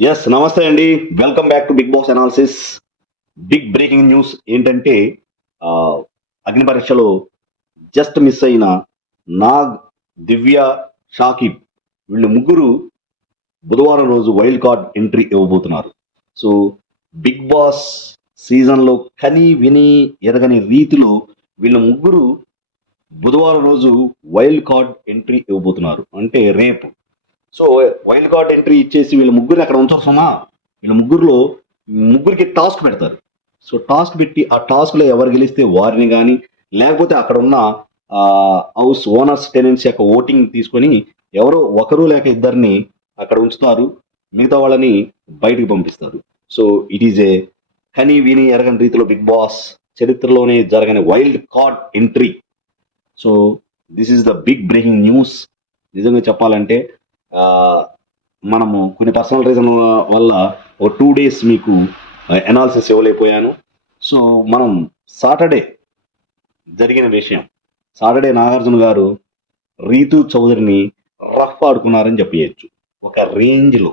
Yes నమస్తే అండి. Welcome back to Bigg Boss analysis big breaking news ఏంటంటే అగ్ని పరీక్షలో జస్ట్ మిస్ అయిన నాగ్ దివ్య షాకిబ్ వీళ్ళు ముగ్గురు బుధవారం రోజు వైల్డ్ కార్డ్ ఎంట్రీ ఇవ్వబోతున్నారు. సో బిగ్ బాస్ సీజన్లో కని విని ఎరగని రీతిలో వీళ్ళ ముగ్గురు బుధవారం రోజు వైల్డ్ కార్డ్ ఎంట్రీ ఇవ్వబోతున్నారు. అంటే రేపు. సో వైల్డ్ కార్డ్ ఎంట్రీ ఇచ్చేసి వీళ్ళ ముగ్గురిని అక్కడ ఉంచాల్సమ్మా వీళ్ళ ముగ్గురులో ముగ్గురికి టాస్క్ పెడతారు. సో టాస్క్ పెట్టి ఆ టాస్క్లో ఎవరు గెలిస్తే వారిని కానీ లేకపోతే అక్కడ ఉన్న హౌస్ ఓనర్స్ టెనెన్స్ యొక్క ఓటింగ్ తీసుకొని ఎవరో ఒకరు లేక ఇద్దరిని అక్కడ ఉంచుతారు. మిగతా వాళ్ళని బయటికి పంపిస్తారు. సో ఇట్ ఈజ్ ఏ కని విని ఎరగని రీతిలో బిగ్ బాస్ చరిత్రలోనే జరగని wild card entry so this is the big breaking news నిజంగా చెప్పాలంటే మనము కొన్ని పర్సనల్ రీజన్ వల్ల ఒక టూ డేస్ మీకు ఎనాలిసిస్ ఇవ్వలేకపోయాను. సో మనం సాటర్డే జరిగిన విషయం. సాటర్డే నాగార్జున గారు రీతు చౌదరిని రఫ్ ఆడుకున్నారని చెప్పేయచ్చు. ఒక రేంజ్లో.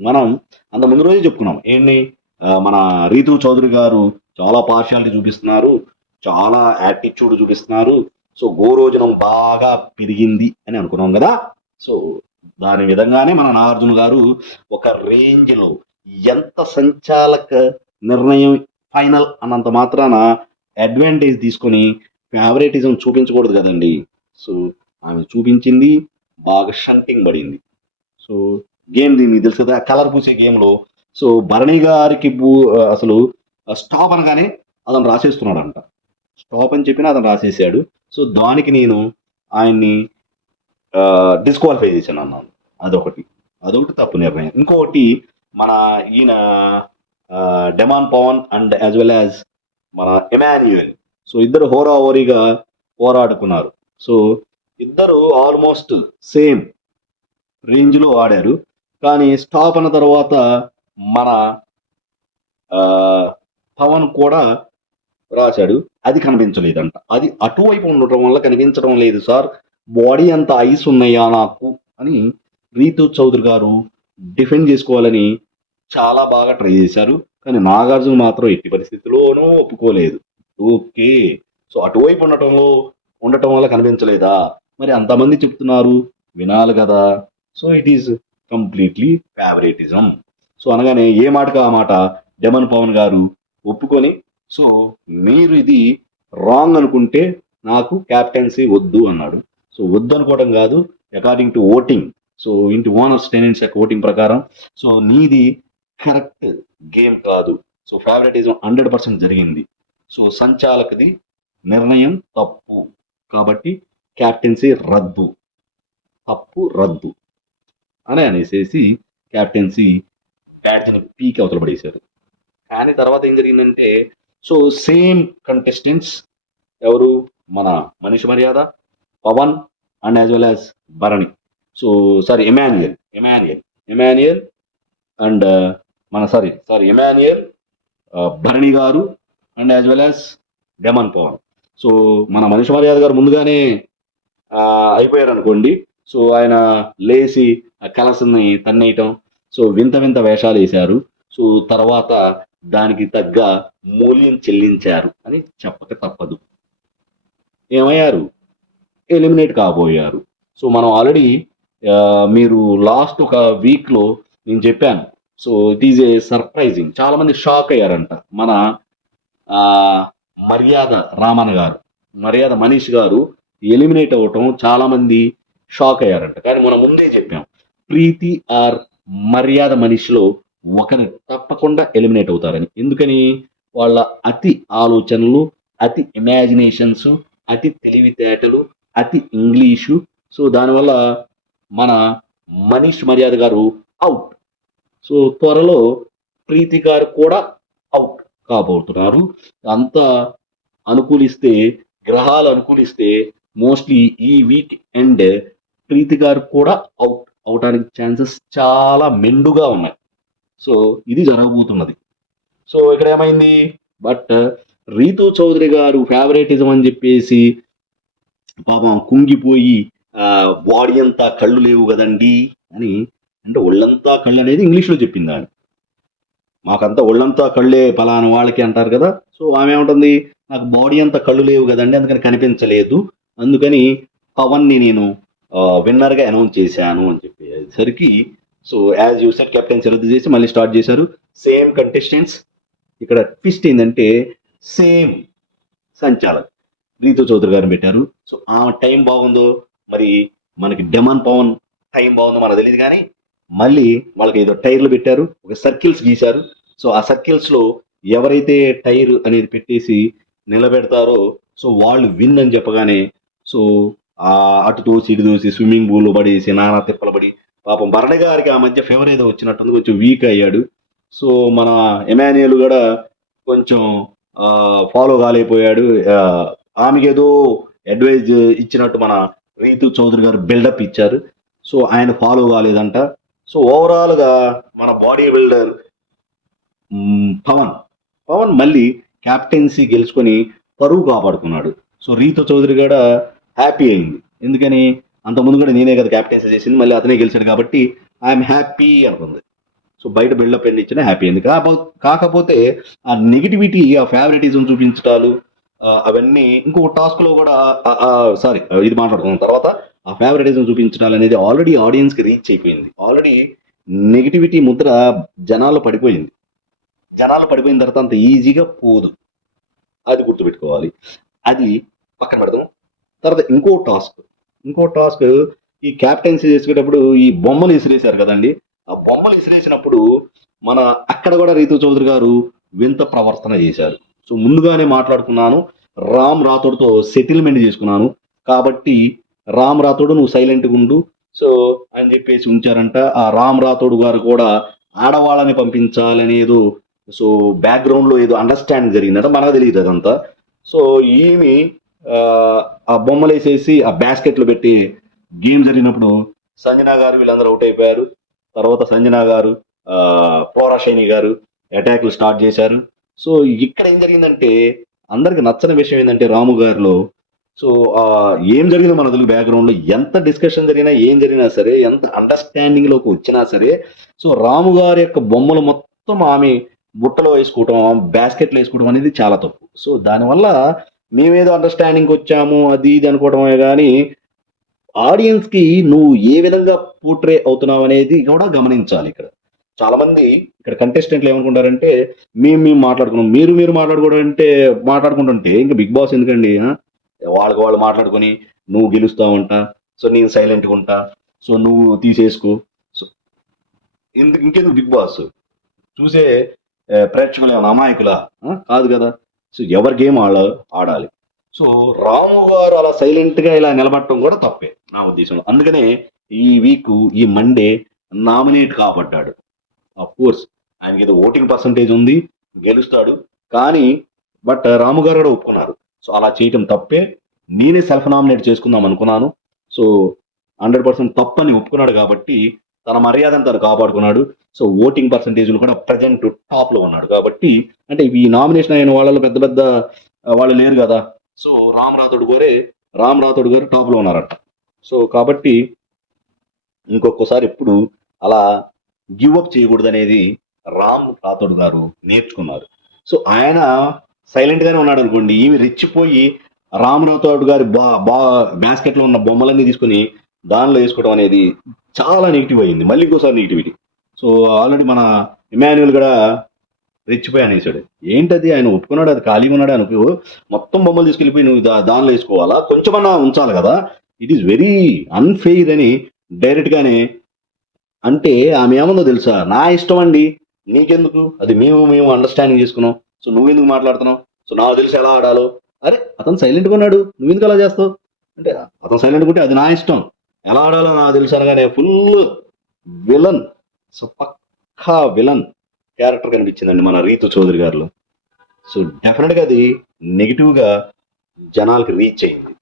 మనం అంత ముందు రోజే చెప్పుకున్నాం. ఏంటి? మన రీతు చౌదరి గారు చాలా పార్షాలిటీ చూపిస్తున్నారు. చాలా యాటిట్యూడ్ చూపిస్తున్నారు. సో గోరోజనం బాగా పెరిగింది అని అనుకున్నాం కదా? సో దాని విధంగానే మన నాగార్జున గారు ఒక రేంజ్లో ఎంత సంచాలక నిర్ణయం ఫైనల్ అన్నంత మాత్రాన అడ్వాంటేజ్ తీసుకొని ఫేవరెటిజం చూపించకూడదు కదండి. సో ఆమె చూపించింది బాగా షంటింగ్ పడింది. సో గేమ్ దీన్ని తెలుసు కదా కలర్ పూసే గేమ్లో. సో భరణి గారికి అసలు స్టాప్ అనగానే అతను రాసేస్తున్నాడు అంట స్టాప్ అని చెప్పిన అతను రాసేసాడు. సో దానికి నేను ఆయన్ని డిస్క్వాలిఫై చేశాను అన్నాను. అదొకటి. అదొకటి తప్పు నిర్ణయం. ఇంకొకటి మన ఈయన Demon Pavan and as well as మన ఎమాన్యుయల్. సో ఇద్దరు హోరా ఓరిగా పోరాడుకున్నారు. సో ఇద్దరు ఆల్మోస్ట్ సేమ్ రేంజ్లో ఆడారు. కానీ స్టాప్ అన్న తర్వాత మన ఆ, పవన్ కూడా రాశాడు. అది కనిపించలేదంట. అది అటువైపు ఉండటం వల్ల కనిపించడం లేదు సార్. బాడీ అంత ఐస్ ఉన్నాయా నాకు అని రీతు చౌదరి గారు డిఫెండ్ చేసుకోవాలని చాలా బాగా ట్రై చేశారు. కానీ నాగార్జున మాత్రం ఎట్టి పరిస్థితిలోనూ ఒప్పుకోలేదు. ఓకే. సో అటువైపు ఉండటంలో ఉండటం వల్ల కనిపించలేదా? మరి అంతమంది చెప్తున్నారు. వినాలి కదా. So it is completely favouritism so అనగానే ఏ మాటకు ఆ మాట? డెమన్ పవన్ గారు ఒప్పుకొని సో మీరు ఇది రాంగ్ అనుకుంటే నాకు క్యాప్టెన్సీ వద్దు అన్నాడు. సో వద్దనుకోవడం కాదు. అకార్డింగ్ టు ఓటింగ్ సో ఇంటి ఓనర్స్ టెనెంట్స్ యొక్క ఓటింగ్ ప్రకారం. సో నీది కరెక్ట్ గేమ్ కాదు. సో ఫేవరెటిజం హండ్రెడ్ పర్సెంట్ జరిగింది. సో సంచాలకుది నిర్ణయం తప్పు. కాబట్టి క్యాప్టెన్సీ రద్దు. తప్పు రద్దు. అని అనేసేసి క్యాప్టెన్సీ బ్యాట్ని పీకి అవతల పడేశారు. కానీ తర్వాత ఏం జరిగిందంటే సో సేమ్ కంటెస్టెంట్స్ ఎవరు? మన మనిషి Maryada Pavan and as well as Bharani. So sorry Emmanuel Emmanuel Emmanuel and మన సారీ సారీ ఎమాన్యుయల్ భరణి గారు and as well as Demon Pavan. So మన మనీష్ మర్యాద గారు ముందుగానే అయిపోయారు అనుకోండి సో ఆయన లేచి ఆ కలసని తన్నేయటం సో వింత వింత వేషాలు వేశారు. సో తర్వాత దానికి తగ్గ మూల్యం చెల్లించారు అని చెప్పక తప్పదు. ఏమయ్యారు? ఎలిమినేట్ కాబోయారు. సో మనం ఆల్రెడీ మీరు లాస్ట్ ఒక వీక్లో నేను చెప్పాను. So it is a surprising చాలామంది షాక్ అయ్యారంట. మన మర్యాద రామన్ గారు మర్యాద మనీష్ గారు ఎలిమినేట్ అవ్వటం చాలామంది షాక్ అయ్యారంట. కానీ మనం ముందే చెప్పాం. ప్రీతి ఆర్ మర్యాద మనిషిలో ఒకరు తప్పకుండా ఎలిమినేట్ అవుతారని. ఎందుకని? వాళ్ళ అతి ఆలోచనలు అతి ఇమాజినేషన్స్ అతి తెలివితేటలు అతి ఇంగ్లీషు. సో దానివల్ల మన మనీష్ మర్యాద గారు అవుట్ సో త్వరలో ప్రీతి గారు కూడా అవుట్ కాబోతున్నారు. అంతా అనుకూలిస్తే గ్రహాలు అనుకూలిస్తే మోస్ట్లీ ఈ వీక్ ఎండ్ ప్రీతి గారు కూడా అవుట్ అవటానికి ఛాన్సెస్ చాలా మెండుగా ఉన్నాయి. సో ఇది జరగబోతున్నది. సో ఇక్కడ ఏమైంది? బట్ రీతు చౌదరి గారు ఫేవరెటిజం అని చెప్పేసి పాపం కుంగిపోయి బాడీ అంతా కళ్ళు లేవు కదండి అని అంటే ఒళ్ళంతా కళ్ళు అనేది ఇంగ్లీష్లో చెప్పింది ఆమె మాకంతా ఒళ్ళంతా కళ్ళే పలానా వాళ్ళకి అంటారు కదా. సో ఆమె ఏమంటుంది? నాకు బాడీ అంతా కళ్ళు లేవు కదండి అందుకని కనిపించలేదు. అందుకని పవన్ని నేను విన్నర్గా అనౌన్స్ చేశాను అని చెప్పేసరికి so as you said captaincy రద్దు చేసి మళ్ళీ స్టార్ట్ చేశారు. సేమ్ కంటెస్టెంట్స్ ఇక్కడ ట్విస్ట్ ఏంటంటే సేమ్ సంచాలక్ రీతు చౌదరి గారిని పెట్టారు. సో ఆ టైం బాగుందో మరి మనకి డెమన్ పవన్ టైం బాగుందో మనకు తెలియదు కానీ మళ్ళీ వాళ్ళకి ఏదో టైర్లు పెట్టారు ఒక సర్కిల్స్ గీశారు. సో ఆ సర్కిల్స్లో ఎవరైతే టైర్ అనేది పెట్టేసి నిలబెడతారో సో వాళ్ళు విన్ అని చెప్పగానే సో ఆ అటు తోసి ఇటు తోసి స్విమ్మింగ్ పూల్ పడేసి నానా తిప్పలు పడి పాపం భరణి గారికి ఆ మధ్య ఫేవర్ ఏదో వచ్చినట్టుంది కొంచెం వీక్ అయ్యాడు. సో మన ఎమాన్యుయల్ కూడా కొంచెం ఫాలో కాలేకపోయాడు. ఆమెకి ఏదో అడ్వైజ్ ఇచ్చినట్టు మన రీతు చౌదరి గారు బిల్డప్ ఇచ్చారు. సో ఆయన ఫాలో కాలేదంట. సో ఓవరాల్గా మన బాడీ బిల్డర్ పవన్. పవన్ మళ్ళీ క్యాప్టెన్సీ గెలుచుకొని పరువు కాపాడుకున్నాడు. సో రీతు చౌదరి కూడా హ్యాపీ అయింది. ఎందుకని? అంత ముందు కూడా నేనే కదా క్యాప్టెన్సీ చేసింది మళ్ళీ అతనే గెలిచాడు కాబట్టి ఐఎమ్ హ్యాపీ అనుకుంది. సో బయట బిల్డప్ ఎన్ని ఇచ్చినా హ్యాపీ అయింది. కాకపోతే ఆ నెగిటివిటీ ఆ ఫేవరెటిజం చూపించడాలు అవన్నీ ఇంకో టాస్క్లో కూడా సారీ ఇది మాట్లాడుకున్న తర్వాత ఆ ఫేవరెటిజం చూపించడం అనేది ఆల్రెడీ ఆడియన్స్కి రీచ్ అయిపోయింది. ఆల్రెడీ నెగిటివిటీ ముద్ర జనాలు పడిపోయింది. జనాలు పడిపోయిన తర్వాత అంత ఈజీగా పోదు. అది గుర్తుపెట్టుకోవాలి. అది పక్కన పెడదాం. తర్వాత ఇంకో టాస్క్ ఇంకో టాస్క్ ఈ క్యాప్టెన్సీ చేసుకునేటప్పుడు ఈ బొమ్మలు విసిరేశారు కదండి. ఆ బొమ్మలు విసిరేసినప్పుడు మన అక్కడ కూడా రీతు చౌదరి గారు వింత ప్రవర్తన చేశారు. సో ముందుగానే మాట్లాడుకున్నాను. రామ్ రాథోడ్తో సెటిల్మెంట్ చేసుకున్నాను. కాబట్టి రామ్ రాథోడ్ నువ్వు సైలెంట్గా ఉండు. సో అని చెప్పేసి ఉంచారంట. ఆ రామ్ రాథోడ్ గారు కూడా ఆడవాళ్ళని పంపించాలనేదో సో బ్యాక్గ్రౌండ్లో ఏదో అండర్స్టాండ్ జరిగిందంట. మనకు తెలియదు అదంతా. సో ఈమె ఆ, బొమ్మలు వేసేసి ఆ బ్యాస్కెట్లు పెట్టి గేమ్ జరిగినప్పుడు సంజన గారు వీళ్ళందరూ అవుట్ అయిపోయారు. తర్వాత సంజన గారు ఆ, పోరాశైని గారు అటాక్లు స్టార్ట్ చేశారు. సో ఇక్కడ ఏం జరిగిందంటే అందరికి నచ్చని విషయం ఏంటంటే రాము గారిలో సో ఏం జరిగిందో మన తెలుగు బ్యాక్గ్రౌండ్లో. ఎంత డిస్కషన్ జరిగినా ఏం జరిగినా సరే ఎంత అండర్స్టాండింగ్లోకి వచ్చినా సరే సో రాము గారి యొక్క బొమ్మలు మొత్తం ఆమె బుట్టలో వేసుకోవటం బాస్కెట్లో వేసుకోవడం అనేది చాలా తప్పు. సో దానివల్ల మేమేదో అండర్స్టాండింగ్ వచ్చాము అది ఇది అనుకోవడమే కానీ ఆడియన్స్కి నువ్వు ఏ విధంగా పోర్ట్రే అవుతున్నావు అనేది కూడా గమనించాలి ఇక్కడ. చాలా మంది ఇక్కడ కంటెస్టెంట్లు ఏమనుకుంటారంటే మేము మేము మాట్లాడుకున్నాం మీరు మీరు మాట్లాడుకోవడం అంటే మాట్లాడుకుంటుంటే ఇంకా బిగ్ బాస్ ఎందుకండి వాళ్ళకి వాళ్ళు మాట్లాడుకొని నువ్వు గెలుస్తావంట సో నేను సైలెంట్గా ఉంటా సో నువ్వు తీసేసుకో. సో ఎందుకు ఇంకెందుకు బిగ్ బాస్? చూసే ప్రేక్షకులు ఏమైనా అమాయకులా? కాదు కదా. సో ఎవరి గేమ్ ఆడ ఆడాలి. సో రాము గారు అలా సైలెంట్గా ఇలా నిలబడటం కూడా తప్పే నా ఉద్దేశంలో. అందుకనే ఈ వీక్ ఈ మండే నామినేట్ కాబడ్డాడు. అఫ్ కోర్స్ ఆయనకి ఏదో ఓటింగ్ పర్సంటేజ్ ఉంది గెలుస్తాడు. కానీ బట్ రాము గారు కూడా ఒప్పుకున్నారు. సో అలా చేయటం తప్పే. నేనే సెల్ఫ్ నామినేట్ చేసుకుందాం అనుకున్నాను. సో హండ్రెడ్ పర్సెంట్ తప్పని ఒప్పుకున్నాడు కాబట్టి తన మర్యాదను తను కాపాడుకున్నాడు. సో ఓటింగ్ పర్సంటేజ్లు కూడా ప్రజెంట్ టాప్లో ఉన్నాడు కాబట్టి అంటే ఈ నామినేషన్ అయిన వాళ్ళలో పెద్ద పెద్ద వాళ్ళు లేరు కదా. సో రామ్ రాథోడ్ గారే రామ్ రాథోడ్ గారు టాప్లో ఉన్నారట. సో కాబట్టి ఇంకొకసారి ఎప్పుడు అలా గివ్ అప్ చేయకూడదు అనేది రామ్ రాథోడ్ గారు నేర్చుకున్నారు. సో ఆయన సైలెంట్ గానే ఉన్నాడు అనుకోండి ఈమె రెచ్చిపోయి రామ్ రాథోడ్ గారి బా బా బాస్కెట్లో ఉన్న బొమ్మలన్నీ తీసుకుని దానిలో వేసుకోవడం అనేది చాలా నెగిటివ్ అయింది. మళ్ళీ ఇంకోసారి నెగిటివిటీ సో ఆల్రెడీ మన ఇమాన్యుల్ కూడా రెచ్చిపోయి అనేసాడు. ఏంటది? ఆయన ఒప్పుకున్నాడు అది ఖాళీగా ఉన్నాడు అనుకో మొత్తం బొమ్మలు తీసుకెళ్ళిపోయి నువ్వు దా- దానిలో వేసుకోవాలా? కొంచెమన్నా ఉంచాలి కదా. ఇట్ ఈస్ వెరీ అన్ఫెయిర్ అని డైరెక్ట్ గానే అంటే ఆమె ఏముందో తెలుసా? నా ఇష్టం అండి. నీకెందుకు? అది మేము మేము అండర్స్టాండింగ్ చేసుకున్నాం. సో నువ్వెందుకు మాట్లాడుతున్నావు? సో నాకు తెలిసి ఎలా ఆడాలో. అరే అతను సైలెంట్గా ఉన్నాడు. నువ్వెందుకు అలా చేస్తావు? అంటే అతను సైలెంట్ ఉంటే అది నా ఇష్టం. ఎలా ఆడాలో నాకు తెలుసు అనగానే ఫుల్ విలన్ సో పక్కా విలన్ క్యారెక్టర్ కనిపించిందండి మన రీతు చౌదరి గారిలో. సో డెఫినెట్గా అది నెగిటివ్గా జనాలకి రీచ్ అయింది.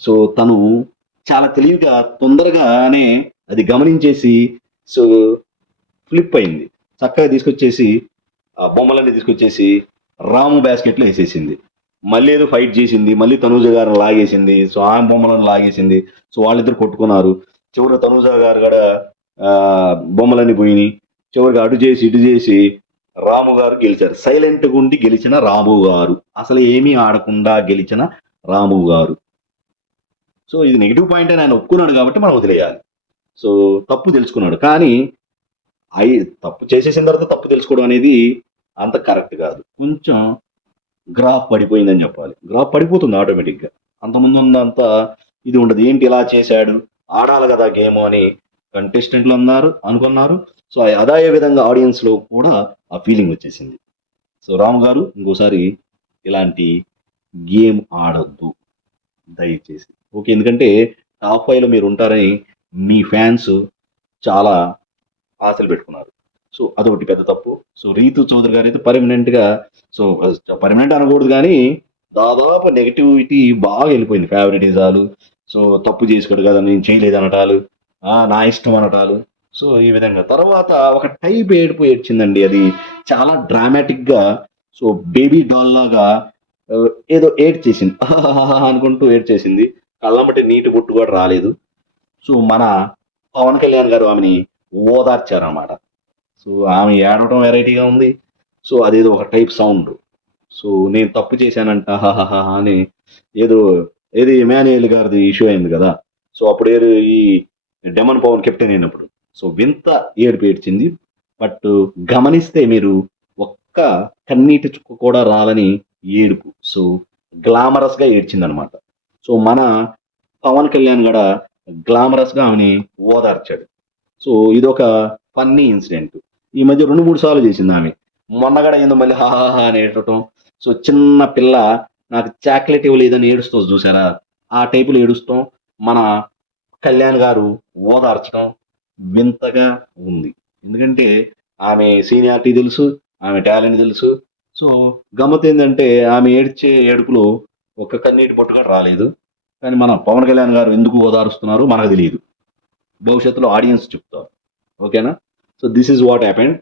సో తను చాలా తెలివిగా తొందరగానే అది గమనించేసి సో ఫ్లిప్ అయింది. చక్కగా తీసుకొచ్చేసి ఆ బొమ్మలన్నీ తీసుకొచ్చేసి రాము బాస్కెట్లో వేసేసింది. మళ్ళీ ఏదో ఫైట్ చేసింది మళ్ళీ తనూజ గారు లాగేసింది సో ఆమె బొమ్మలను లాగేసింది సో వాళ్ళిద్దరు కొట్టుకున్నారు. చివరి తనూజ గారు కూడా బొమ్మలన్నీ పోయినాయి. చివరికి అటు చేసి ఇటు చేసి రాము గారు గెలిచారు. సైలెంట్గా ఉండి గెలిచిన రాము గారు. అసలు ఏమీ ఆడకుండా గెలిచిన రాము గారు. సో ఇది నెగిటివ్ పాయింట్ అని ఆయన ఒప్పుకున్నాడు కాబట్టి మనం వదిలేయాలి. సో తప్పు తెలుసుకున్నాడు. కానీ అయి తప్పు చేసేసిన తర్వాత తప్పు తెలుసుకోవడం అనేది అంత కరెక్ట్ కాదు. కొంచెం గ్రాఫ్ పడిపోయిందని చెప్పాలి. గ్రాఫ్ పడిపోతుంది ఆటోమేటిక్గా. అంతకుముందు ఉన్నంత ఇది ఉండదు. ఏంటి ఇలా చేశాడు? ఆడాలి కదా గేమ్ అని కంటెస్టెంట్లు అన్నారు అనుకున్నారు. సో అదే విధంగా ఆడియన్స్లో కూడా ఆ ఫీలింగ్ వచ్చేసింది. సో రామ్ గారు ఇంకోసారి ఇలాంటి గేమ్ ఆడొద్దు. దయచేసి. ఓకే ఎందుకంటే టాప్ ఫైవ్లో మీరు ఉంటారని మీ ఫ్యాన్స్ చాలా ఆశలు పెట్టుకున్నారు. సో అదొకటి పెద్ద తప్పు. సో రీతు చౌదరి గారు అయితే పర్మనెంట్గా సో పర్మనెంట్ అనకూడదు కానీ దాదాపు నెగటివిటీ బాగా వెళ్ళిపోయింది. ఫేవరెటిజాలు సో తప్పు చేసుకోడు కదా నేను చేయలేదు అనటాలు నా ఇష్టం అనటాలు. సో ఈ విధంగా. తర్వాత ఒక టైప్ ఏడుపు ఏడ్చిందండి. అది చాలా డ్రామాటిక్గా సో బేబీ డాల్ లాగా ఏదో ఏడ్ చేసింది అనుకుంటూ ఏడ్చేసింది. కళ్ళమ్మటి నీటి బొట్టు కూడా రాలేదు. సో మన పవన్ కళ్యాణ్ గారు ఆమెని ఓదార్చారన్నమాట. సో ఆమె ఏడవడం వెరైటీగా ఉంది. సో అదేదో ఒక టైప్ సౌండ్. సో నేను తప్పు చేశానంట అని ఏదో ఏది ఇమాన్యుయల్ గారిది ఇష్యూ అయింది కదా. సో అప్పుడు ఏదో ఈ డెమన్ పవన్ కెప్టెన్ అయినప్పుడు. సో వింత ఏడుపు ఏడ్చింది. బట్ గమనిస్తే మీరు ఒక్క కన్నీటి చుక్క కూడా రాలని ఏడుపు. సో గ్లామరస్గా ఏడ్చింది అనమాట సో మన పవన్ కళ్యాణ్ కూడా గ్లామరస్గా ఆమెని ఓదార్చాడు. సో ఇదొక ఫన్నీ ఇన్సిడెంట్. ఈ మధ్య రెండు మూడు సార్లు చేసింది ఆమె. మొన్న కూడా ఏందో మళ్ళీ హాహాహా అని ఏడటం సో చిన్న పిల్ల నాకు చాక్లెట్ ఇవ్వలేదని ఏడుస్తూ చూసారా? ఆ టైపులో ఏడుస్తాం మన కళ్యాణ్ గారు ఓదార్చడం వింతగా ఉంది. ఎందుకంటే ఆమె సీనియారిటీ తెలుసు ఆమె టాలెంట్ తెలుసు. సో గమ్మత్ ఏంటంటే ఆమె ఏడ్చే ఏడుపులో ఒక్క కన్నీటి పొట్టు కూడా రాలేదు. కానీ మన పవన్ కళ్యాణ్ గారు ఎందుకు ఓదారుస్తున్నారు మనకు తెలియదు. భవిష్యత్తులో ఆడియన్స్ చెప్తారు. ఓకేనా? So this is what happened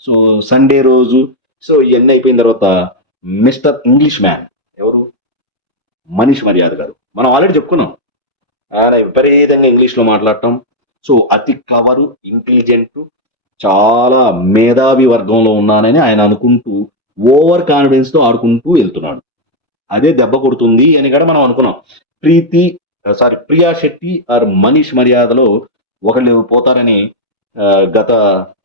so Sunday రోజు సో ఇవన్నీ అయిపోయిన తర్వాత మిస్టర్ ఇంగ్లీష్ మ్యాన్ ఎవరు? మనీష్ మర్యాద గారు. మనం ఆల్రెడీ చెప్పుకున్నాం. ఆయన విపరీతంగా ఇంగ్లీష్లో మాట్లాడటం. సో అతి కవరు ఇంటెలిజెంట్ చాలా మేధావి వర్గంలో ఉన్నానని ఆయన అనుకుంటూ ఓవర్ కాన్ఫిడెన్స్తో ఆడుకుంటూ వెళ్తున్నాడు. అదే దెబ్బ కొడుతుంది అని కూడా మనం అనుకున్నాం. ప్రీతి సారీ ప్రియా శెట్టి ఆర్ మనీష్ మర్యాదలో ఒకళ్ళు పోతారని గత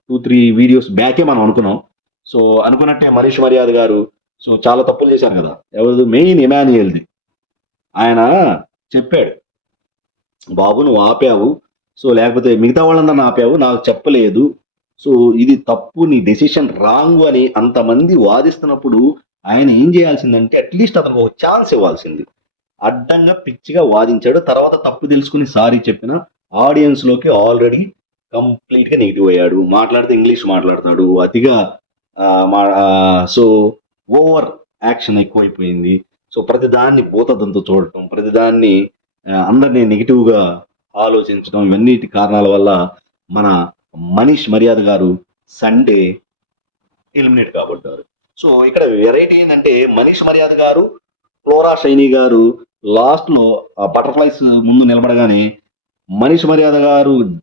టూ త్రీ వీడియోస్ బ్యాకే మనం అనుకున్నాం. సో అనుకున్నట్టే మనీష్ మర్యాద గారు సో చాలా తప్పులు చేశారు కదా. ఎవరు మెయిన్ ఇమాన్యుయల్ది. ఆయన చెప్పాడు బాబు నువ్వు ఆపావు. సో లేకపోతే మిగతా వాళ్ళందరిని ఆపావు. నాకు చెప్పలేదు. సో ఇది తప్పు నీ డెసిషన్ రాంగ్ అని అంతమంది వాదిస్తున్నప్పుడు ఆయన ఏం చేయాల్సిందంటే అట్లీస్ట్ అతనికి ఒక ఛాన్స్ ఇవ్వాల్సింది. అడ్డంగా పిచ్చిగా వాదించాడు. తర్వాత తప్పు తెలుసుకుని సారీ చెప్పిన ఆడియన్స్లోకి ఆల్రెడీ కంప్లీట్గా నెగిటివ్ అయ్యాడు. మాట్లాడితే ఇంగ్లీష్ మాట్లాడతాడు. అతిగా మా సో ఓవర్ యాక్షన్ ఎక్కువైపోయింది. సో ప్రతి దాన్ని భూతదంతో చూడటం ప్రతిదాన్ని అందరినీ నెగిటివ్గా ఆలోచించడం ఇవన్నిటి కారణాల వల్ల మన మనీష్ మర్యాద గారు సండే ఎలిమినేట్ కాబడ్డారు. సో ఇక్కడ వెరైటీ ఏంటంటే మనీష్ మర్యాద గారు ఫ్లోరా షైనీ గారు లాస్ట్లో బటర్ఫ్లైస్ ముందు నిలబడగానే మనీష్ మర్యాద గారు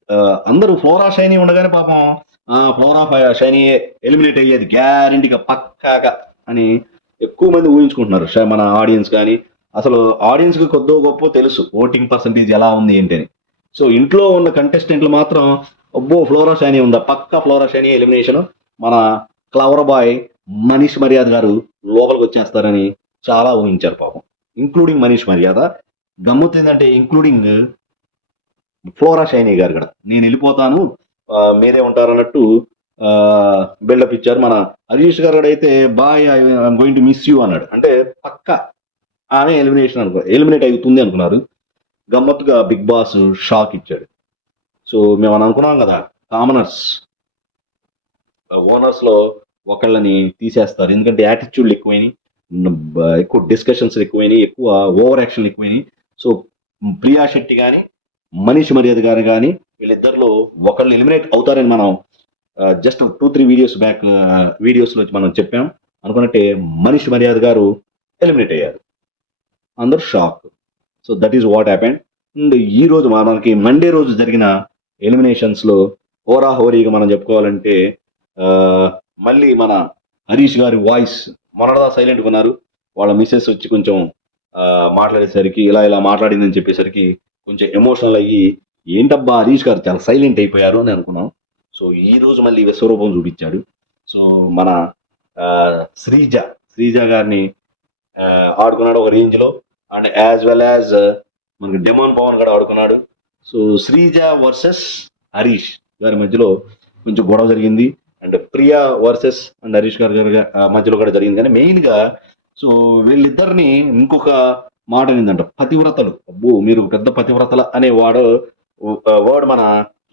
అందరూ ఫ్లోరా షైనీ ఉండగానే పాపం ఆ ఫ్లోరా ఫై- షైనీ ఎలిమినేట్ అయ్యేది గ్యారంటీగా పక్కాగా అని ఎక్కువ మంది ఊహించుకుంటున్నారు. మన ఆడియన్స్ కానీ అసలు ఆడియన్స్కి కొద్దో గొప్ప తెలుసు ఓటింగ్ పర్సంటేజ్ ఎలా ఉంది ఏంటి అని. సో ఇంట్లో ఉన్న కంటెస్టెంట్లు మాత్రం అబ్బో ఫ్లోరా షైనీ ఉందా? పక్కా ఫ్లోరా షైనీ ఎలిమినేషన్. మన క్లవర్ బాయ్ మనీష్ మర్యాద గారు లోపలికి వచ్చేస్తారని చాలా ఊహించారు పాపం. ఇంక్లూడింగ్ మనీష్ మర్యాద గమ్మత్ ఏంటంటే ఇంక్లూడింగ్ ఫ్లోరా షైనీ గారు కూడా. నేను వెళ్ళిపోతాను ఆ, మీరే ఉంటారన్నట్టు బిల్డప్ ఇచ్చారు. మన హరీష్ గారు అయితే bye I'm going to miss you అన్నాడు. అంటే పక్క ఆమె ఎలిమినేషన్ అనుకో ఎలిమినేట్ అవుతుంది అనుకున్నారు. గమ్మత్తుగా బిగ్ బాస్ షాక్ ఇచ్చాడు. సో మేము అని అనుకున్నాం కదా కామనర్స్. ఓనర్స్లో ఒకళ్ళని తీసేస్తారు. ఎందుకంటే యాటిట్యూడ్లు ఎక్కువైనాయి. ఎక్కువ డిస్కషన్స్ ఎక్కువైనాయి ఎక్కువ ఓవర్ యాక్షన్ ఎక్కువైనాయి. సో ప్రియా శెట్టి కానీ మనీష్ మర్యాద గారు కానీ వీళ్ళిద్దరిలో ఒకళ్ళు ఎలిమినేట్ అవుతారని మనం just two three videos back వీడియోస్లో మనం చెప్పాం. అనుకున్నట్టే మనీష్ మర్యాద గారు ఎలిమినేట్ అయ్యారు. అందరు shock so that is what happened and ఈ రోజు మనకి మండే రోజు జరిగిన ఎలిమినేషన్స్లో హోరా హోరీగా మనం చెప్పుకోవాలంటే మళ్ళీ మన హరీష్ గారి వాయిస్ మొన్నదా సైలెంట్గా ఉన్నారు. వాళ్ళ మిస్సెస్ వచ్చి కొంచెం మాట్లాడేసరికి ఇలా ఇలా మాట్లాడిందని చెప్పేసరికి కొంచెం ఎమోషనల్ అయ్యి ఏంటబ్బా హరీష్ గారు చాలా సైలెంట్ అయిపోయారు అని అనుకున్నాం. సో ఈ రోజు మళ్ళీ విశ్వరూపం చూపించాడు. సో మన శ్రీజ శ్రీజ గారిని ఆడుకున్నాడు ఒక రేంజ్లో అండ్ యాజ్ వెల్ యాజ్ మనకి డెమాన్ పవన్ కూడా ఆడుకున్నాడు. సో శ్రీజ వర్సెస్ హరీష్ గారి మధ్యలో కొంచెం గొడవ జరిగింది. And Priya versus and Harish గారు మధ్యలో కూడా జరిగింది. కానీ మెయిన్గా సో వీళ్ళిద్దరిని ఇంకొక మాట ఏంటంట పతివ్రతలు. అబ్బో మీరు పెద్ద పతివ్రతల అనే వాడు వర్డ్ మన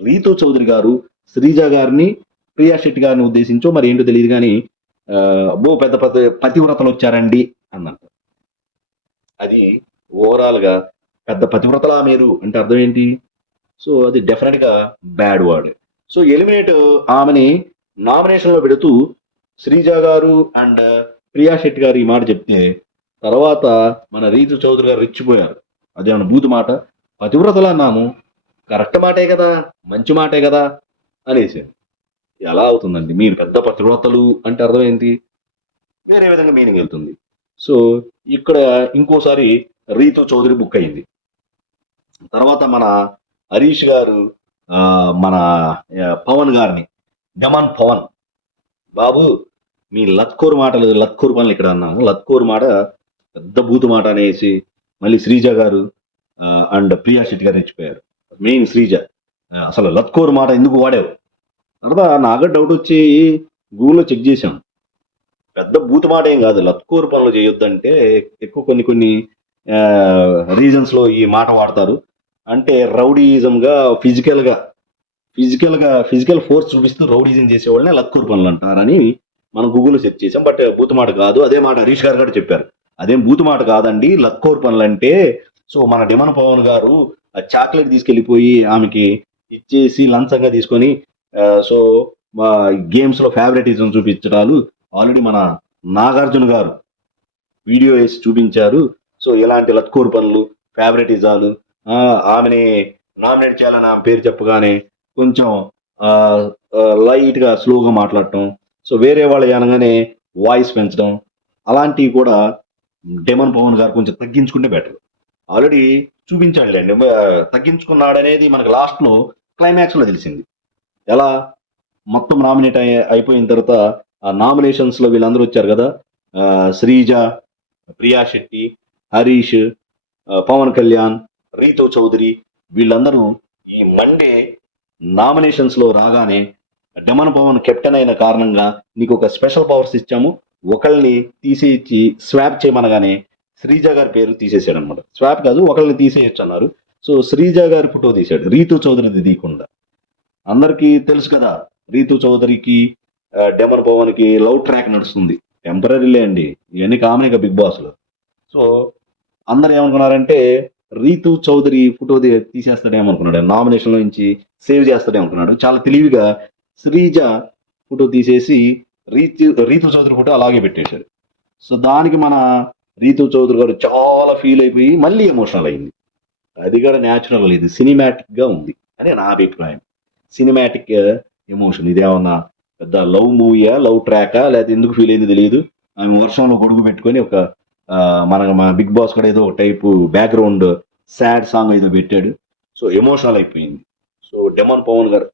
రీతు చౌదరి గారు శ్రీజ గారిని ప్రియా శెట్టి గారిని ఉద్దేశించో మరి ఏంటో తెలియదు కానీ అబ్బో పెద్ద పతి పతివ్రతలు వచ్చారండి అన్నంట అది ఓవరాల్గా పెద్ద పతివ్రతలా మీరు అంటే అర్థం ఏంటి? సో అది డెఫినెట్గా బ్యాడ్ వర్డ్. సో ఎలిమినేట్ ఆమెని నామినేషన్లో పెడుతూ శ్రీజ గారు అండ్ ప్రియా శెట్టి గారు ఈ మాట చెప్తే తర్వాత మన రీతు చౌదరి గారు రెచ్చిపోయారు. అదేమన్నా బూతు మాట. పతివ్రతలు అన్నాము. కరెక్ట్ మాటే కదా మంచి మాటే కదా అనేసి. ఎలా అవుతుందండి? మీరు పెద్ద పతివ్రతలు అంటే అర్థమైంది వేరే విధంగా మీనింగ్ వెళ్తుంది. సో ఇక్కడ ఇంకోసారి రీతు చౌదరి బుక్ అయింది. తర్వాత మన హరీష్ గారు మన పవన్ గారిని డమాన్ పవన్. బాబు మీ లత్కోర్ మాటలు లత్కోర్ పనులు ఇక్కడ అన్నాము లత్కోర్ మాట పెద్ద బూతు మాట అనేసి మళ్ళీ శ్రీజ గారు అండ్ ప్రియా శెట్టి గారు తెచ్చిపోయారు మెయిన్ శ్రీజ. అసలు లత్కోర్ మాట ఎందుకు వాడావు? తర్వాత నాకు డౌట్ వచ్చి గూగుల్లో చెక్ చేశాం. పెద్ద బూతు మాట ఏం కాదు. లత్కోర్ పనులు చేయొద్దంటే ఎక్కువ కొన్ని కొన్ని రీజన్స్లో ఈ మాట వాడతారు. అంటే రౌడీయిజంగా గా ఫిజికల్గా ఫిజికల్ ఫోర్స్ చూపిస్తూ రౌడీజం చేసేవాళ్ళని లత్కూర్ పనులు అంటారని మనం గూగుల్లో సెర్చ్ చేసాం. బట్ uh, బూతు మాట కాదు. అదే మాట హరీష్ గారు కూడా చెప్పారు. అదేం బూతు మాట కాదండి. లత్కోర్ పనులు అంటే సో మన డిమన్ పవన్ గారు ఆ చాక్లెట్ తీసుకెళ్ళిపోయి ఆమెకి ఇచ్చేసి లంచంగా తీసుకొని సో మా గేమ్స్లో ఫేవరెటిజం చూపించడాలు ఆల్రెడీ మన నాగార్జున గారు వీడియో వేసి చూపించారు. సో ఇలాంటి లత్కూరు పనులు ఫేవరెటిజాలు ఆమెని నామినేట్ చేయాలని ఆమె పేరు చెప్పగానే కొంచెం లైట్గా స్లోగా మాట్లాడటం. సో వేరే వాళ్ళు అనగానే వాయిస్ పెంచడం. అలాంటివి కూడా డెమన్ పవన్ గారు కొంచెం తగ్గించుకుంటే బెటర్. ఆల్రెడీ చూపించాడులేండి తగ్గించుకున్నాడనేది తగ్గించుకున్నాడు మనకు లాస్ట్లో క్లైమాక్స్లో తెలిసింది. ఎలా? మొత్తం నామినేట్ అయి అయిపోయిన తర్వాత ఆ నామినేషన్స్లో వీళ్ళందరూ వచ్చారు కదా? శ్రీజ ప్రియా శెట్టి హరీష్ పవన్ కళ్యాణ్ రీతో చౌదరి వీళ్ళందరూ ఈ మండే నామినేషన్స్లో రాగానే డమన్ భవన్ కెప్టెన్ అయిన కారణంగా నీకు ఒక స్పెషల్ పవర్స్ ఇచ్చాము. ఒకళ్ళని తీసేసి స్వాప్ చేయమనగానే శ్రీజ గారి పేరు తీసేసాడు అనమాట స్వాప్ కాదు ఒకళ్ళని తీసేయచ్చు అన్నారు. సో శ్రీజ గారి ఫోటో తీశాడు. రీతు చౌదరిది తీయకుండా. అందరికీ తెలుసు కదా రీతు చౌదరికి డెమన్ భవన్కి లవ్ ట్రాక్ నడుస్తుంది. టెంపరీలే అండి. ఇవన్నీ కామన్ బిగ్ బాస్లో. సో అందరు ఏమనుకున్నారంటే రీతు చౌదరి ఫోటో తీసేస్తాడేమో అనుకున్నాడు నామినేషన్ నుంచి సేవ్ చేస్తాడేమో అనుకున్నాడు చాలా తెలివిగా శ్రీజ ఫోటో తీసేసి రీతు రీతు చౌదరి ఫోటో అలాగే పెట్టేశాడు. సో దానికి మన రీతు చౌదరి గారు చాలా ఫీల్ అయిపోయి మళ్ళీ ఎమోషనల్ అయింది. అది కూడా న్యాచురల్ లేదు సినిమాటిక్గా ఉంది అని నా అభిప్రాయం. సినిమాటిక్ ఎమోషన్ uh, ఇదేమన్నా పెద్ద లవ్ మూవీయా లవ్ ట్రాకా లేకపోతే ఎందుకు ఫీల్ అయింది తెలియదు. ఆమె వర్షంలో గొడుగు పెట్టుకొని ఒక మన మన బిగ్ బాస్ కూడా ఏదో టైపు బ్యాక్గ్రౌండ్ సాడ్ సాంగ్ ఏదో పెట్టాడు. సో ఎమోషనల్ అయిపోయింది. సో డెమన్ పవన్ గారు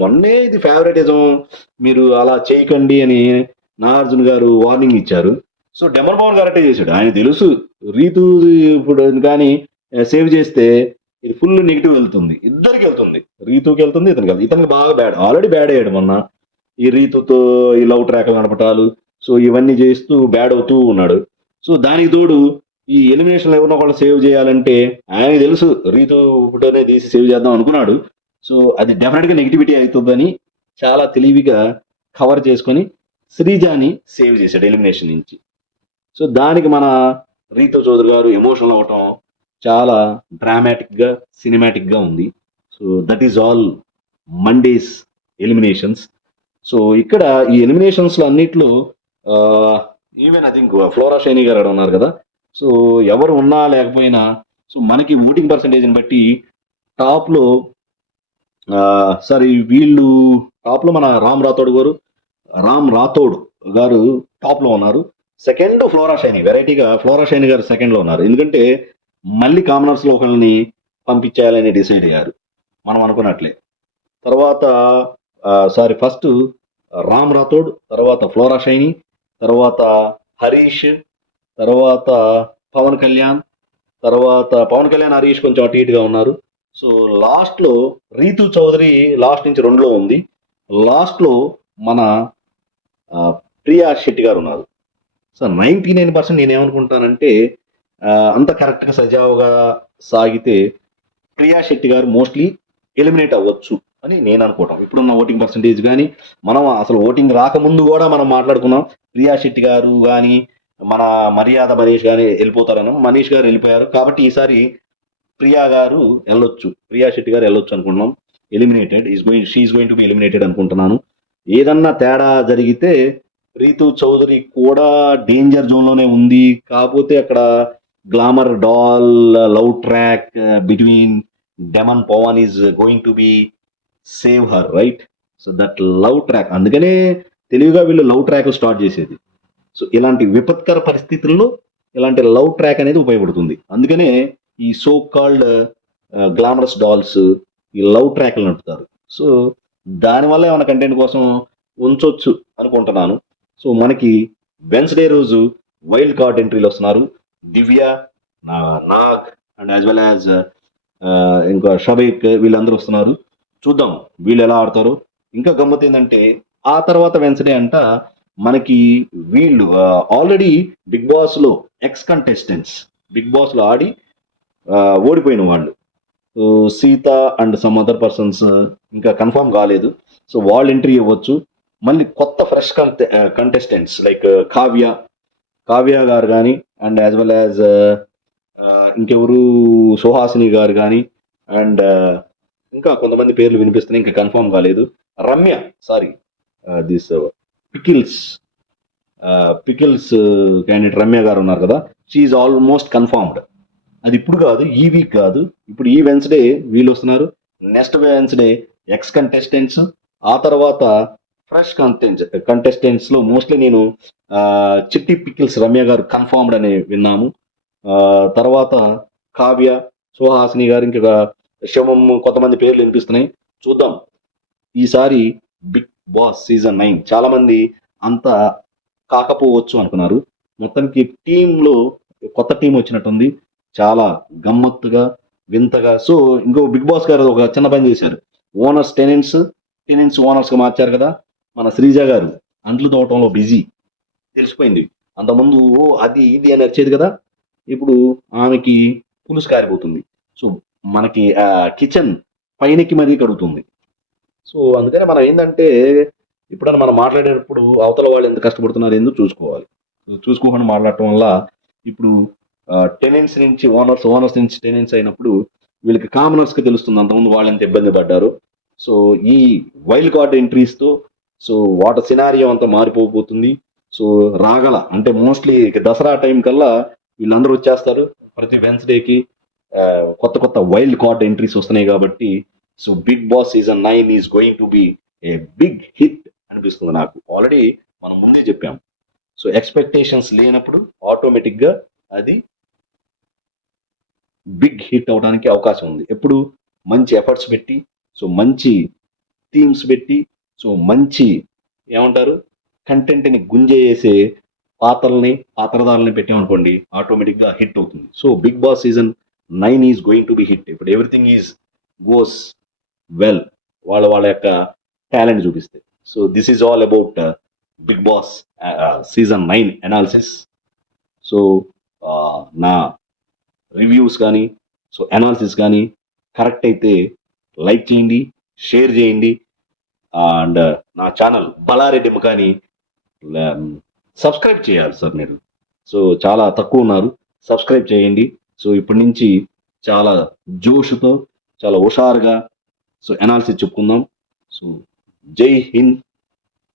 మొన్నే ఇది ఫేవరెటిజం మీరు అలా చేయకండి అని నాగార్జున గారు వార్నింగ్ ఇచ్చారు. సో డెమన్ పవన్ గారు అట్టే చేశాడు. ఆయన తెలుసు రీతు ఇప్పుడు కానీ సేవ్ చేస్తే ఇది ఫుల్ నెగిటివ్ వెళ్తుంది. ఇద్దరికి వెళ్తుంది. రీతుకి వెళ్తుంది ఇతనికి వెళ్తుంది. ఇతనికి బాగా బ్యాడ్ ఆల్రెడీ బ్యాడ్ అయ్యాడు మొన్న. ఈ రీతుతో ఈ లవ్ ట్రాక్ నడపటాలు సో ఇవన్నీ చేస్తూ బ్యాడ్ అవుతూ ఉన్నాడు. సో దానికి తోడు ఈ ఎలిమినేషన్ ఎవరినో ఒకళ్ళు సేవ్ చేయాలంటే ఆయన తెలుసు రీతో ఫోటోనే తీసి సేవ్ చేద్దాం అనుకున్నాడు. సో అది డెఫినెట్గా నెగిటివిటీ అవుతుందని చాలా తెలివిగా కవర్ చేసుకొని శ్రీజాని సేవ్ చేశాడు ఎలిమినేషన్ నుంచి. సో దానికి మన రీతో చౌదరి గారు ఎమోషనల్ అవ్వటం చాలా డ్రామాటిక్గా సినిమాటిక్గా ఉంది. So that is all Mondays eliminations so ఇక్కడ ఈ ఎలిమినేషన్స్లో అన్నిట్లో even I think Flora Saini గారు అక్కడ ఉన్నారు కదా. సో ఎవరు ఉన్నా లేకపోయినా సో మనకి ఓటింగ్ పర్సంటేజ్ని బట్టి టాప్లో లో వీళ్ళు టాప్లో మన రామ్ రాథోడ్ గారు రామ్ రాథోడ్ గారు టాప్లో ఉన్నారు. సెకండ్ ఫ్లోరా షైని వెరైటీగా ఫ్లోరా షైని గారు సెకండ్లో ఉన్నారు. ఎందుకంటే మళ్ళీ కామనర్స్లో ఒకరిని పంపించేయాలని డిసైడ్ అయ్యారు. మనం అనుకున్నట్లే. తర్వాత సారీ ఫస్ట్ రామ్ రాథోడ్ తర్వాత ఫ్లోరా షైని తర్వాత హరీష్ తర్వాత పవన్ కళ్యాణ్ తర్వాత పవన్ కళ్యాణ్ హరీష్ కొంచెం అటు ఇటుగా ఉన్నారు. సో లాస్ట్లో రీతు చౌదరి లాస్ట్ నుంచి రెండులో ఉంది. లాస్ట్లో మన ప్రియా శెట్టి గారు ఉన్నారు. సో నైంటీ నైన్ పర్సెంట్ నేనేమనుకుంటానంటే అంత కరెక్ట్గా సజావుగా సాగితే ప్రియా శెట్టి గారు మోస్ట్లీ ఎలిమినేట్ అవ్వచ్చు. అని నేను అనుకోవటం. ఇప్పుడున్న ఓటింగ్ పర్సంటేజ్ కానీ మనం అసలు ఓటింగ్ రాకముందు కూడా మనం మాట్లాడుకున్నాం. ప్రియా శెట్టి గారు కానీ మన మర్యాద మనీష్ గారు వెళ్ళిపోతారని మనీష్ గారు వెళ్ళిపోయారు. కాబట్టి ఈసారి ప్రియా గారు వెళ్ళొచ్చు. ప్రియా శెట్టి గారు వెళ్ళొచ్చు అనుకుంటున్నాం. Eliminated is going she going to be eliminated అనుకుంటున్నాను. ఏదన్నా తేడా జరిగితే రీతు చౌదరి కూడా డేంజర్ జోన్లోనే ఉంది. కాకపోతే అక్కడ glamour doll love track between Demon Pavan is going to be save her right? So that love track అందుకనే తెలివిగా వీళ్ళు లవ్ ట్రాక్ స్టార్ట్ చేసేది. సో ఇలాంటి విపత్కర పరిస్థితుల్లో ఇలాంటి లవ్ ట్రాక్ అనేది ఉపయోగపడుతుంది. అందుకనే ఈ సో కాల్డ్ గ్లామరస్ డాల్స్ ఈ లవ్ ట్రాక్లు నడుపుతారు. సో దానివల్ల ఏమైనా కంటెంట్ కోసం ఉంచొచ్చు అనుకుంటున్నాను. సో మనకి వెన్స్డే రోజు వైల్డ్ కార్డ్ ఎంట్రీలు వస్తున్నారు. దివ్య నా- Nag and as well as ఇంకా షబీక్ వీళ్ళందరూ వస్తున్నారు. చూద్దాం వీళ్ళు ఎలా ఆడతారు. ఇంకా గమ్మత్ ఏంటంటే ఆ తర్వాత వెన్స్డే అంట మనకి వీళ్ళు ఆల్రెడీ బిగ్ బాస్లో ఎక్స్ కంటెస్టెంట్స్ బిగ్ బాస్లో ఆడి ఓడిపోయిన వాళ్ళు. Seetha and some other persons ఇంకా కన్ఫర్మ్ కాలేదు. సో వాళ్ళు ఎంట్రీ ఇవ్వచ్చు. మళ్ళీ కొత్త ఫ్రెష్ కంటె కంటెస్టెంట్స్ లైక్ కావ్య కావ్య గారు కానీ అండ్ యాజ్ వెల్ యాజ్ ఇంకెవరు సుహాసిని గారు కానీ అండ్ ఇంకా కొంతమంది పేర్లు వినిపిస్తున్నాయి ఇంకా కన్ఫర్మ్ కాలేదు. Ramya sorry this pickles pickles candidate Ramya గారు ఉన్నారు కదా షీఈ్ ఆల్మోస్ట్ కన్ఫర్మ్డ్ అది ఇప్పుడు కాదు ఈ వీక్ కాదు. ఇప్పుడు ఈ వెన్స్డే వీళ్ళు వస్తున్నారు. నెక్స్ట్ వెన్స్డే ఎక్స్ కంటెస్టెంట్స్ ఆ తర్వాత ఫ్రెష్ కంటెంట్స్ కంటెస్టెంట్స్లో మోస్ట్లీ నేను uh, చిట్టి పికిల్స్ రమ్య గారు కన్ఫర్మ్డ్ అని విన్నాము. Uh, తర్వాత కావ్య సుహాసిని గారు ఇంకా శివం కొంతమంది పేర్లు వినిపిస్తున్నాయి. చూద్దాం. ఈసారి బిగ్ బాస్ సీజన్ నైన్. చాలా మంది అంత కాకపోవచ్చు అనుకున్నారు. మొత్తానికి టీంలో కొత్త టీం వచ్చినట్టుంది. చాలా గమ్మత్తుగా వింతగా. సో ఇంకో బిగ్ బాస్ గారు ఒక చిన్న పని చేశారు. ఓనర్స్ టెనెంట్స్ టెనెంట్స్ ఓనర్స్గా మార్చారు కదా మన శ్రీజ గారు. అంట్లు తోవటంలో బిజీ. తెలిసిపోయింది. అంతకుముందు ఓ అది ఇది అని వచ్చేది కదా. ఇప్పుడు ఆమెకి పులుసు కారిపోతుంది. సో మనకి ఆ కిచెన్ పైనకి మరీ కడుగుతుంది. సో అందుకనే మనం ఏంటంటే ఇప్పుడన్నా మనం మాట్లాడేటప్పుడు అవతల వాళ్ళు ఎంత కష్టపడుతున్నారు ఎందుకు చూసుకోవాలి? చూసుకోకుండా మాట్లాడటం వల్ల ఇప్పుడు టెనెన్స్ నుంచి ఓనర్స్ ఓనర్స్ నుంచి టెనెన్స్ అయినప్పుడు వీళ్ళకి కామనర్స్కి తెలుస్తుంది. అంతకుముందు వాళ్ళు ఎంత ఇబ్బంది పడ్డారు. సో ఈ వైల్డ్ కార్డ్ ఎంట్రీస్తో సో వాట సినారియో అంతా మారిపోబోతుంది. సో రాగల అంటే మోస్ట్లీ దసరా టైం కల్లా వీళ్ళందరూ వచ్చేస్తారు. ప్రతి వెన్స్డేకి కొత్త కొత్త వైల్డ్ కార్డ్ ఎంట్రీస్ వస్తున్నాయి కాబట్టి so Bigg Boss season nine is going to be a big hit అనిపిస్తుంది నాకు. ఆల్రెడీ మనం ముందే చెప్పాం. సో ఎక్స్పెక్టేషన్స్ లేనప్పుడు ఆటోమేటిక్గా అది బిగ్ హిట్ అవడానికి అవకాశం ఉంది. ఎప్పుడు? మంచి ఎఫర్ట్స్ పెట్టి సో మంచి థీమ్స్ పెట్టి సో మంచి ఏమంటారు? కంటెంట్ని గుంజేసే పాత్రల్ని పాత్రదారులని పెట్టామనుకోండి ఆటోమేటిక్గా హిట్ అవుతుంది. So Bigg Boss season nine is going to be hit ఇప్పుడు ఎవ్రీథింగ్ ఈజ్ గోస్ వెల్ వాళ్ళ వాళ్ళ యొక్క టాలెంట్ చూపిస్తే. So this is all about Bigg Boss season nine analysis so నా రివ్యూస్ కానీ సో అనాలిసిస్ కానీ కరెక్ట్ అయితే లైక్ చేయండి షేర్ చేయండి. అండ్ uh, నా ఛానల్ బలారెడ్డి ముఖాని సబ్స్క్రైబ్ చేయాలి సార్ మీరు. సో చాలా తక్కువ ఉన్నారు. సబ్స్క్రైబ్ చేయండి. సో ఇప్పటి నుంచి చాలా జోష్తో చాలా హుషారుగా సో ఎనాలిసిస్ చెప్పుకుందాం. సో జై హింద్.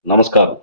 నమస్కారం.